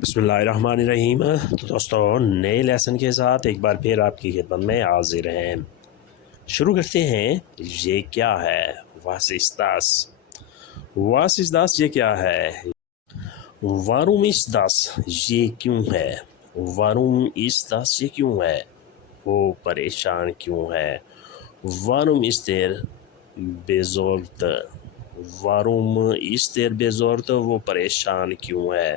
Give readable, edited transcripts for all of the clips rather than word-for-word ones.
بسم اللہ الرحمن الرحیم۔ تو دوستوں، نئے لیسن کے ساتھ ایک بار پھر آپ کی خدمت میں حاضر ہیں۔ شروع کرتے ہیں۔ یہ کیا ہے؟ واس اس داس؟ واس اس داس یہ کیا ہے؟ واروم اس داس یہ کیوں ہے؟ واروم اس داس یہ کیوں ہے؟ وہ پریشان کیوں ہے؟ واروم اس دیر بیزورت؟ واروم اس دیر بیزورت وہ پریشان کیوں ہے؟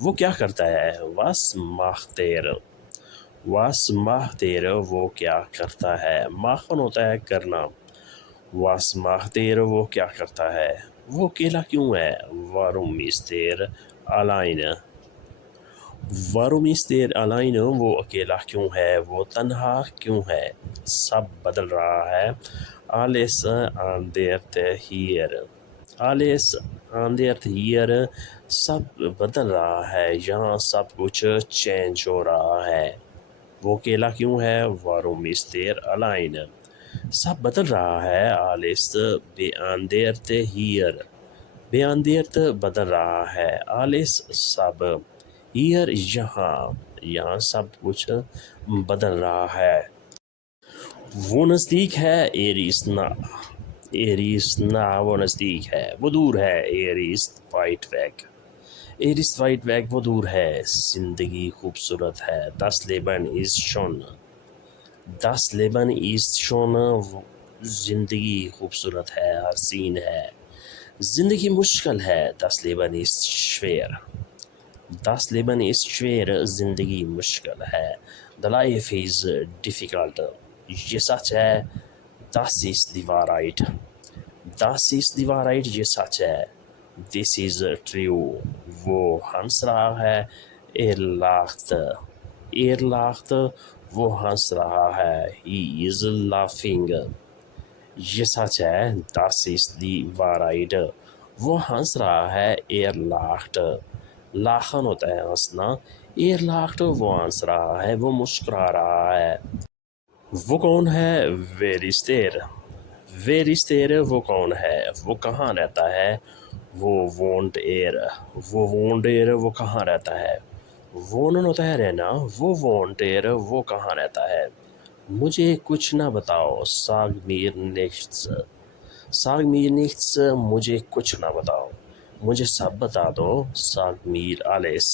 وہ کیا کرتا ہے؟ واس ماختیر؟ واس ماختیر وہ کیا کرتا ہے؟ ماخن ہوتا ہے کرنا۔ واس ماختیر وہ کیا کرتا ہے؟ وہ اکیلا کیوں ہے؟ واروم اس دیر الائن؟ واروم اس دیر الائن وہ اکیلا کیوں ہے؟ وہ تنہا کیوں ہے؟ سب بدل رہا ہے۔ آلیس آندیرت ہیر؟ آلیس آندیرت ہیر سب بدل رہا ہے، یہاں سب کچھ چینج ہو رہا ہے۔ وہ اکیلا کیوں ہے؟ واروم اس دیر الائن؟ سب بدل رہا ہے۔ آلیس بے آندیرت ہیر؟ بے آندیرت بدل رہا ہے۔ آلیس سب، ہیر یہاں سب کچھ بدل رہا ہے۔ وہ نزدیک ہے، ایریس نہ؟ ایریس نہ وہ نزدیک ہے، وہ دور ہے۔ ایریس وائٹ ویگ؟ ایریس وائٹ ویگ وہ دور ہے۔ زندگی خوبصورت ہے۔ دس لیبن از شون؟ دس لیبن از شون زندگی خوبصورت ہے، حسین ہے۔ زندگی مشکل ہے۔ دس لیبن از شویر؟ دس لیبن از شویر زندگی مشکل ہے۔ The life is difficult یہ سچ ہے۔ Das ist die Wahrheit؟ Das ist die Wahrheit یہ سچ ہے۔ This is true وہ ہنس رہا ہے۔ Er lacht؟ Er lacht وہ ہنس رہا ہے۔ He is laughing یہ سچ ہے۔ Das ist die Wahrheit وہ ہنس رہا ہے۔ Er lacht؟ لاخن ہوتا ہے ہنسنا۔ Er lacht وہ ہنس رہا ہے، وہ مسکرا رہا ہے۔ وہ کون ہے؟ Where is there؟ Where is there وہ کون ہے؟ وہ کہاں رہتا ہے؟ وہ وونٹ ایر؟ وہ وونٹ ایر وہ کہاں رہتا ہے؟ وونن ہوتا ہے رہنا، وہ وونٹ ایر وہ کہاں رہتا ہے۔ مجھے کچھ نہ بتاؤ۔ ساگ میر نیچٹس؟ ساگ میر نیچٹس مجھے کچھ نہ بتاؤ، مجھے سب بتا دو۔ ساگ میر آلیس؟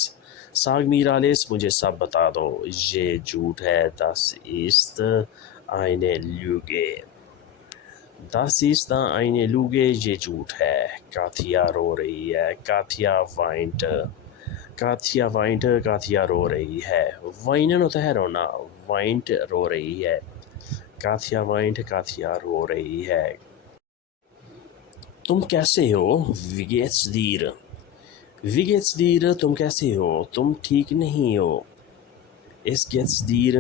ساگ میر آلیس مجھے سب بتا دو۔ یہ جھوٹ ہے۔ Das ist eine Lüge؟ Das ist eine Lüge یہ جھوٹ ہے۔ کاتیا رو رہی ہے۔ کاتیا وائنٹ؟ کاتیا وائنٹ کاتیا رو رہی ہے۔ وائنن ہوتا ہے رونا، وائنٹ رو رہی ہے۔ کاتیا وائنٹ کاتیا رو رہی ہے۔ تم کیسے ہو؟ Wie geht's dir؟ Wie geht's dir تم کیسے ہو؟ تم ٹھیک نہیں ہو۔ Es geht's dir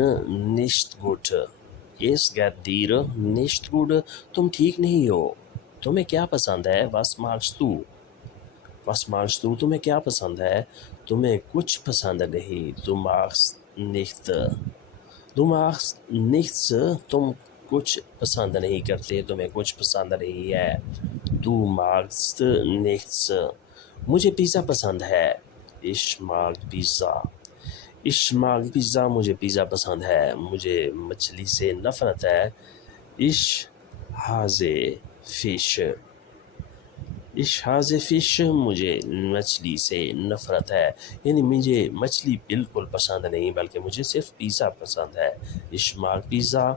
nicht gut؟ Es geht dir nicht gut تم ٹھیک نہیں ہو۔ تمہیں کیا پسند ہے؟ Was magst du؟ Was magst du تمہیں کیا پسند ہے؟ تمہیں کچھ پسند نہیں۔ Du magst nicht؟ Du magst nichts تم کچھ پسند نہیں کرتے، تمہیں کچھ پسند نہیں ہے۔ Du magst nichts مجھے پیزا پسند ہے۔ Ich mag Pizza؟ Ich mag Pizza مجھے پیزا پسند ہے۔ مجھے مچھلی سے نفرت ہے۔ Ich hasse Fisch؟ Ich hasse Fisch مجھے مچھلی سے نفرت ہے، یعنی مجھے مچھلی بالکل پسند نہیں بلکہ مجھے صرف پیزا پسند ہے۔ Ich mag Pizza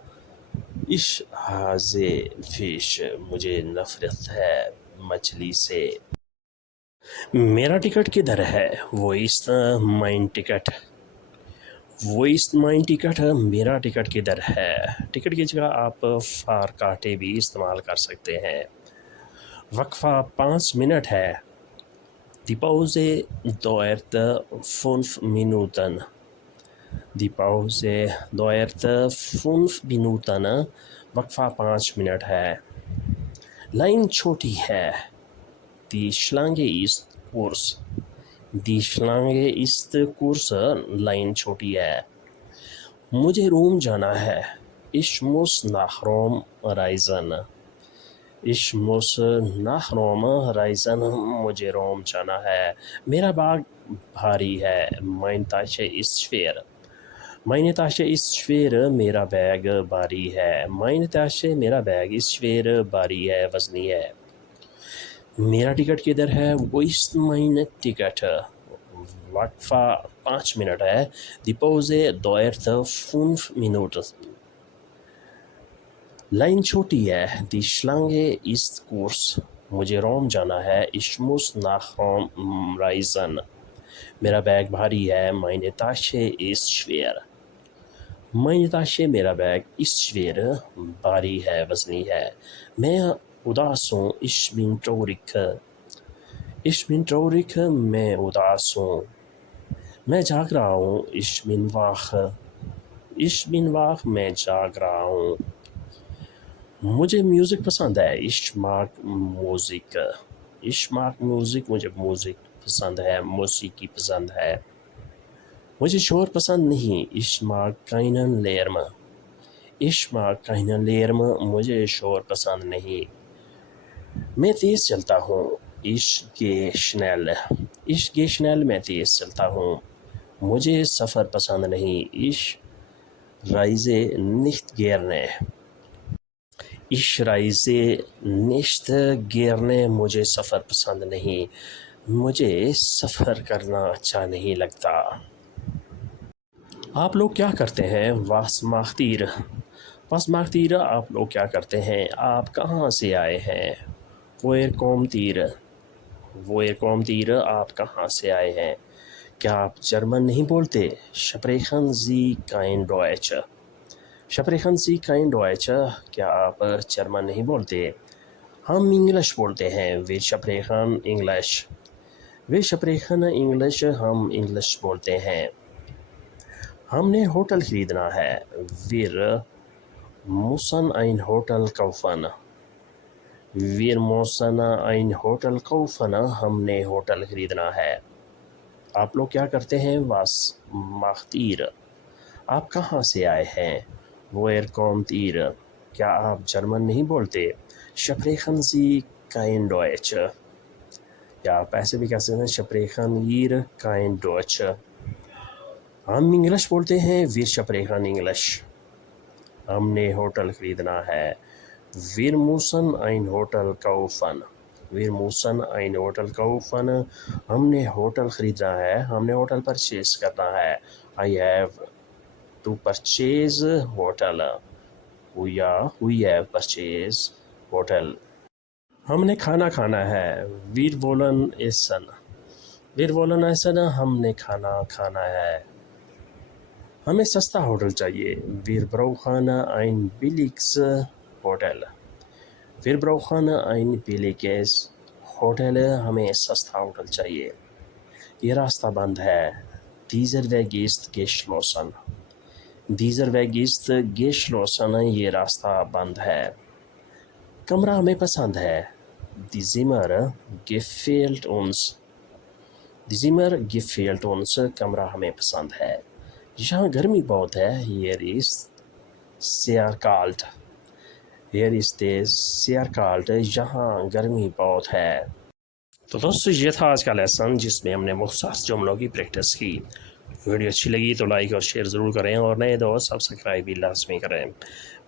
Ich hasse Fisch مجھے نفرت ہے مچھلی سے۔ میرا ٹکٹ کدھر ہے؟ Wo ist mein Ticket؟ Wo ist mein Ticket میرا ٹکٹ کدھر ہے؟ ٹکٹ کی جگہ آپ فار کاٹے بھی استعمال کر سکتے ہیں۔ وقفہ 5 منٹ ہے۔ Die Pause dauert 5 Minuten۔ Die Pause dauert 5 Minuten وقفہ 5 منٹ ہے۔ لائن چھوٹی ہے۔ Die Schlange ist kurz۔ Die Schlange ist kurz line چھوٹی ہے۔ مجھے روم جانا ہے۔ Ich muss nach Rom reisen۔ Ich muss nach Rom reisen. مجھے روم جانا ہے. میرا بیگ بھاری ہے. Meine Tasche ist schwer. Meine Tasche ist schwer. میرا بیگ بھاری ہے. Meine Tasche میرا بیگ ist schwer بھاری ہے وزنی ہے. میرا ٹکٹ کدھر ہے؟ Wo ist mein Ticket? وقفہ 5 منٹ ہے. Die Pause dauert 5 Minuten. Line چھوٹی ہے. Die Schlange ist kurz. مجھے روم جانا ہے. Ich muss nach Rom reisen. میرا بیگ بھاری ہے. Meine Tasche ist schwer. Meine Tasche میرا بیگ ist schwer بھاری ہے وزنی ہے. میں اداس ہوں. Ich bin traurig. Ich bin traurig. میں اداس ہوں. میں جاگ رہا ہوں. Ich bin wach. Ich bin wach. میں جاگ رہا ہوں. مجھے میوزک پسند ہے. Ich mag Musik. Ich mag Musik. مجھے میوزک پسند ہے. موسیقی پسند ہے. مجھے شور پسند نہیں. Ich mag keinen Lärm. Ich mag keinen Lärm. مجھے شور پسند نہیں. میں تیز چلتا ہوں. Ich gehe schnell. Ich gehe schnell. میں تیز چلتا ہوں. مجھے سفر پسند نہیں. Ich reise nicht gerne. Ich reise nicht gerne. مجھے سفر پسند نہیں. مجھے سفر کرنا اچھا نہیں لگتا. آپ لوگ کیا کرتے ہیں؟ Was macht ihr? Was macht ihr? آپ لوگ کیا کرتے ہیں؟ آپ کہاں سے آئے ہیں؟ Woher kommt ihr? Woher kommt ihr? آپ کہاں سے آئے ہیں؟ کیا آپ جرمن نہیں بولتے؟ Sprechen Sie kein Deutsch? Sprechen Sie kein Deutsch? کیا آپ جرمن نہیں بولتے؟ ہم انگلش بولتے ہیں. Wir sprechen English. Wir sprechen English. ہم انگلش بولتے ہیں. ہم نے ہوٹل خریدنا ہے. Wir müssen ein Hotel kaufen. Wir müssen ein Hotel kaufen. ہم نے ہوٹل خریدنا ہے. آپ لوگ کیا کرتے ہیں؟ Was macht ihr? آپ کہاں سے آئے ہیں؟ Woher kommt ihr? کیا آپ جرمن نہیں بولتے؟ Sprechen Sie kein Deutsch? یا آپ ایسے بھی کہہ سکتے ہیں Sprechen ihr kein Deutsch? ہم انگلش بولتے ہیں. Wir sprechen English. ہم نے ہوٹل خریدنا ہے. Wir müssen ein Hotel kaufen. Wir müssen ein Hotel kaufen. ہم نے ہوٹل خریدنا ہے. ہم نے ہوٹل پرچیز کرنا ہے. I have to purchase hotel. We have purchased hotel. ہم نے کھانا کھانا ہے. Wir wollen essen. Wir wollen essen. ہم نے کھانا کھانا ہے. ہمیں سستا ہوٹل چاہیے. Wir brauchen ein billiges Hotel. Wir brauchen ein billiges Hotel. ہمیں سستا ہوٹل چاہیے. یہ راستہ بند ہے. Dieser Weg ist geschlossen. Dieser Weg ist geschlossen. یہ راستہ بند ہے. کمرہ ہمیں پسند ہے. Die Zimmer gefällt uns. Die Zimmer gefällt uns. کمرہ ہمیں پسند ہے. یہاں گرمی بہت ہے. Hier ist sehr kalt. Hier ist es sehr kalt. یہاں گرمی بہت ہے. تو دوستو یہ تھا آج کا لیسن جس میں ہم نے مختصر جملوں کی پریکٹس کی. ویڈیو اچھی لگی تو لائک اور شیئر ضرور کریں اور نئے دوست سبسکرائب بھی لازمی کریں.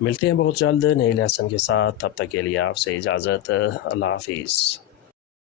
ملتے ہیں بہت جلد نئے لیسن کے ساتھ. تب تک کے لیے آپ سے اجازت. اللہ حافظ.